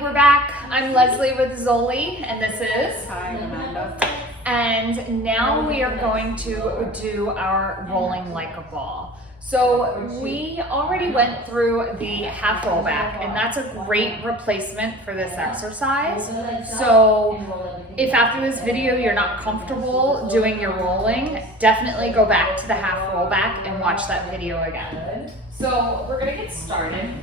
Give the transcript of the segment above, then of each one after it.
we're back. I'm Leslie with Zoli, and this is... Hi, Amanda. And now we are going to do our rolling like a ball. So we already went through the half roll back, and that's a great replacement for this exercise. So if after this video you're not comfortable doing your rolling, definitely go back to the half roll back and watch that video again. So we're gonna get started.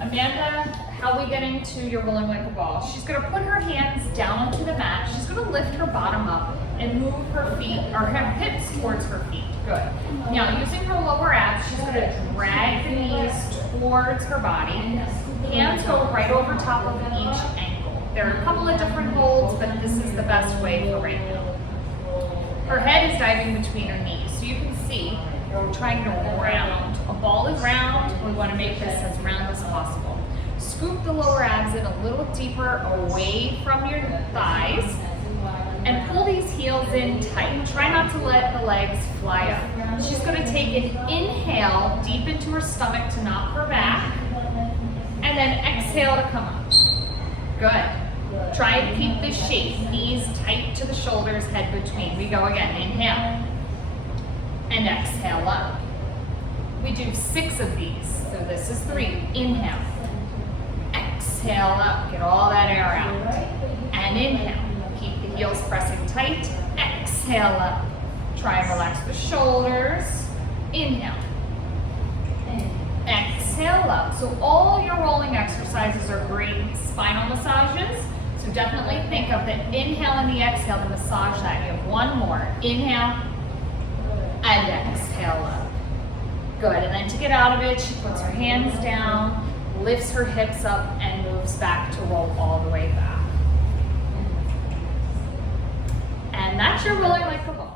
Amanda, how are we getting to your rolling like a ball? She's gonna put her hands down onto the mat. She's gonna lift her bottom up and move her feet, or her hips towards her feet. Good. Now, using her lower abs, she's gonna drag the knees towards her body. Hands go right over top of each ankle. There are a couple of different holds, but this is the best way for right now. Her head is diving between her knees, so you can see we're trying to round. A ball is round. We want to make this as round as possible. Scoop the lower abs in a little deeper away from your thighs and pull these heels in tight. Try not to let the legs fly up. She's going to take an inhale deep into her stomach to knock her back, and then exhale to come up. Good. Try to keep this shape. Knees tight to the shoulders, head between. We go again. Inhale. And exhale up. We do 6 of these. So this is 3. Inhale. Exhale up. Get all that air out. And inhale. Keep the heels pressing tight. Exhale up. Try and relax the shoulders. Inhale. Exhale up. So all your rolling exercises are great spinal massages. So definitely think of the inhale and the exhale to massage that. You have one more. Inhale. And exhale up. Good, and then to get out of it, she puts her hands down, lifts her hips up, and moves back to roll all the way back. And that's your rolling like a ball.